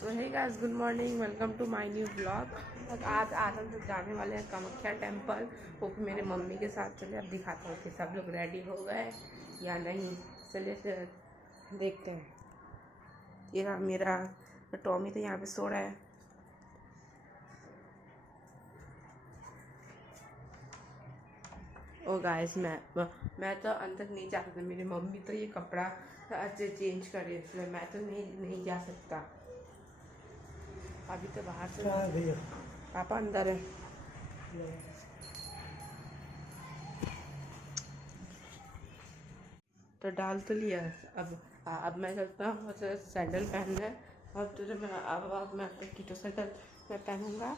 So hey guys, good morning, welcome to my new blog. आज हम लोग जाने वाले हैं कामाख्या टेम्पल। वो मेरे मम्मी के साथ। चले अब दिखाता हूँ कि सब लोग रेडी हो गए या नहीं। चलिए फिर देखते हैं। ये रहा मेरा टॉमी, तो यहाँ पे सो रहा है। ओ गाइस, मैं तो अंदर नहीं जा सकता। मेरी मम्मी तो ये कपड़ा अच्छे चेंज करे, इसलिए मैं तो नहीं जा सकता। अभी तो बाहर से पापा अंदर है। तो डाल तो लिया। अब मैं चलता हूँ सैंडल पहनना है। अब मैं कीटो सैंडल मैं पहनूँगा।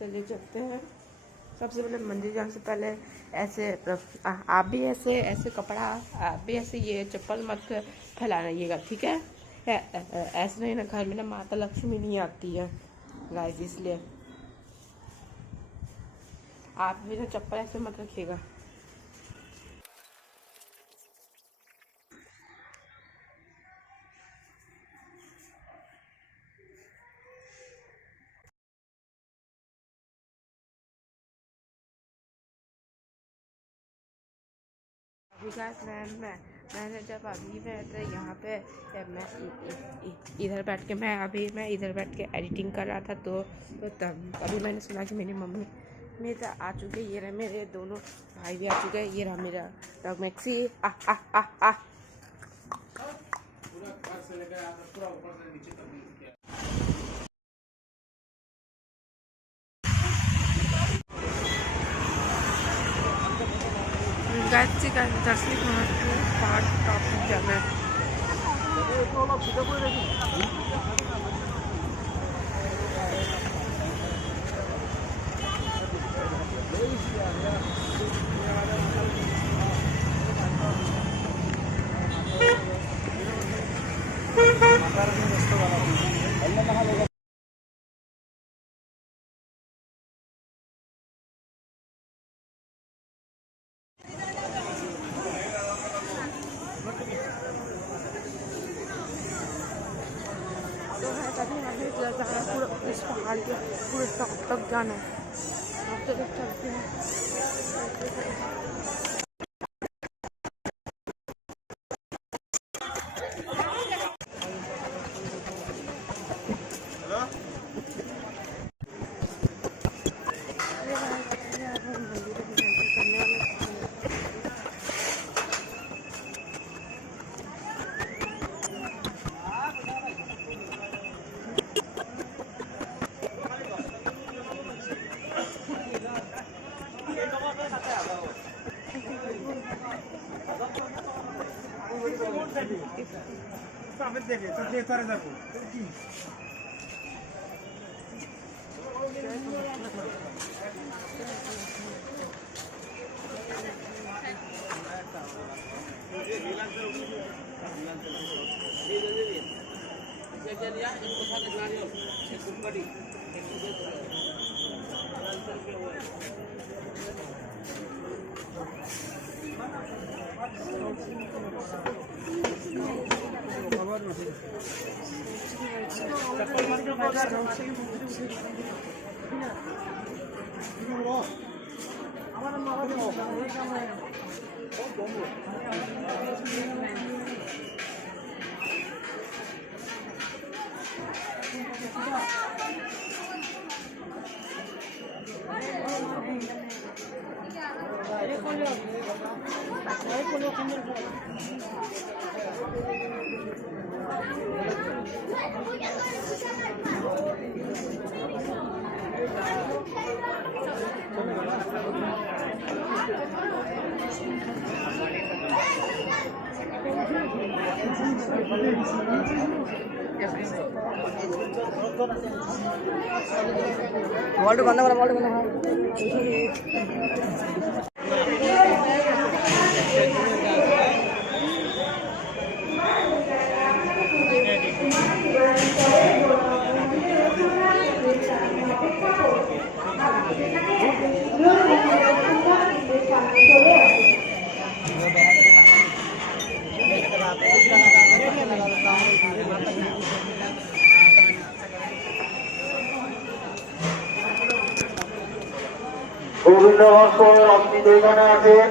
चलिए चलते हैं। सबसे पहले मंदिर जाने से पहले ऐसे आप भी ऐसे कपड़ा, आप भी ऐसे ये चप्पल मत फैलाइएगा, ठीक है? ऐसे नहीं ना, घर में ना माता लक्ष्मी नहीं आती है गाइस, इसलिए आप भी ना चप्पल ऐसे मत रखिएगा। अभी गाइस मैंने जब अभी मैं तो यहाँ पे मैं इधर बैठ के मैं इधर बैठ के एडिटिंग कर रहा था, तो तभी मैंने सुना कि मेरी मम्मी मेरे आ चुके। ये रहे मेरे दोनों भाई भी आ चुके हैं। ये रहा मेरा डॉग मैक्सी। आ आ आ आ गायत्री का दर्शन पहाड़ टॉप जाना है। तभी हमें जाना है पूरा इस पहाड़ के पूरे टॉप तक जाना है। आप तो चलते हैं। বলটা বন্ধ করা, বলটা বন্ধ করা। রবীন্দ্র ভাস্কর আপনি যেখানে আছেন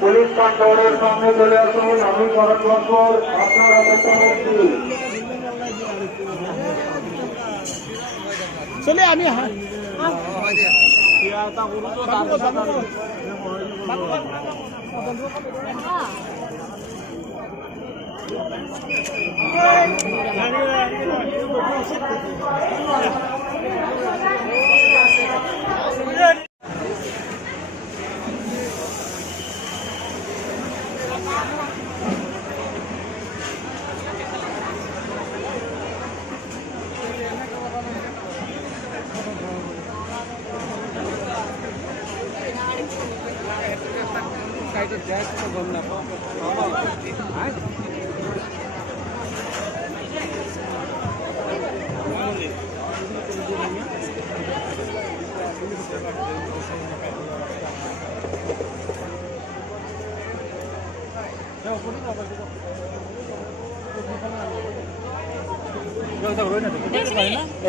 পুলিশ কন্ট্রোলের সামনে চলে আসুন। আমি শরৎ ভাস্কর আপনার অপেক্ষা করছি। চলে আমি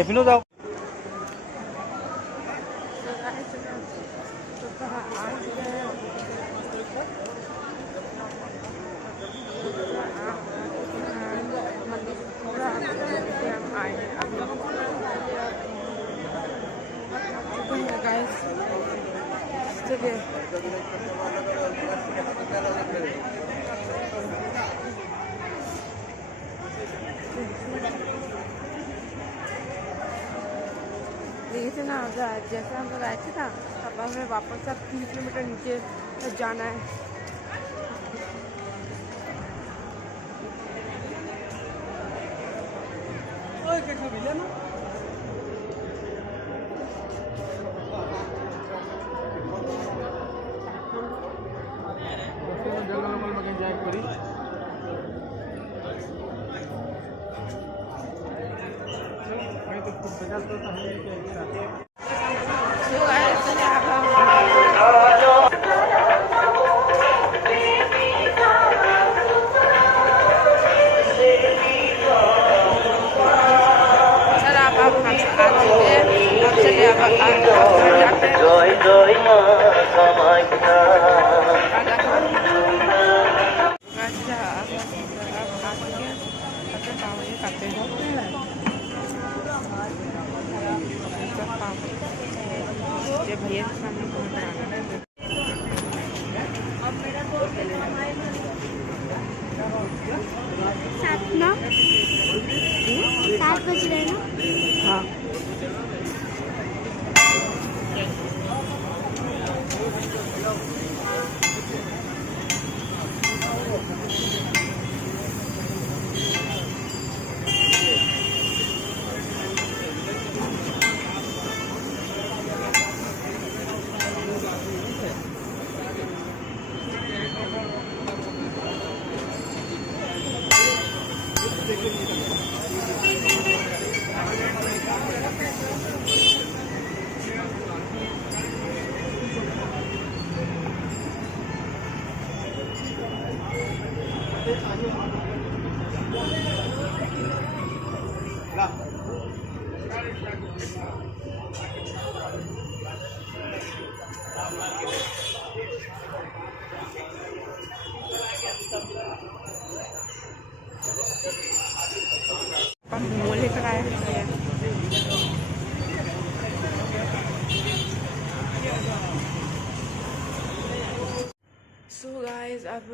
এফিনো যাও। देखिए ना जैसे हम लोग आए थे ना अब हमें वापस अब 3 किलोमीटर नीचे जाना है। জয় জয় মা কামাখ্যা। भैया के सामने सात बज रहे ना। हाँ मोमो लेकर आए हैं। सो गाइस अब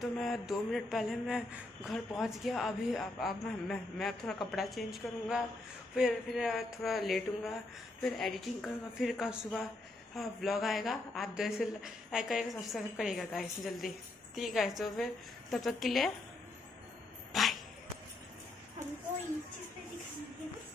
तो मैं 2 मिनट पहले मैं घर पहुंच गया। अभी अब मैं थोड़ा कपड़ा चेंज करूंगा, फिर थोड़ा लेटूंगा, फिर एडिटिंग करूंगा, फिर कल सुबह व्लॉग आएगा। आप जैसे लाइक करेगा, सब्सक्राइब करिएगा गाइस जल्दी, ठीक है। तो फिर तब तक के लिए बाय। हमको ये चीज़ पे दिखाना है।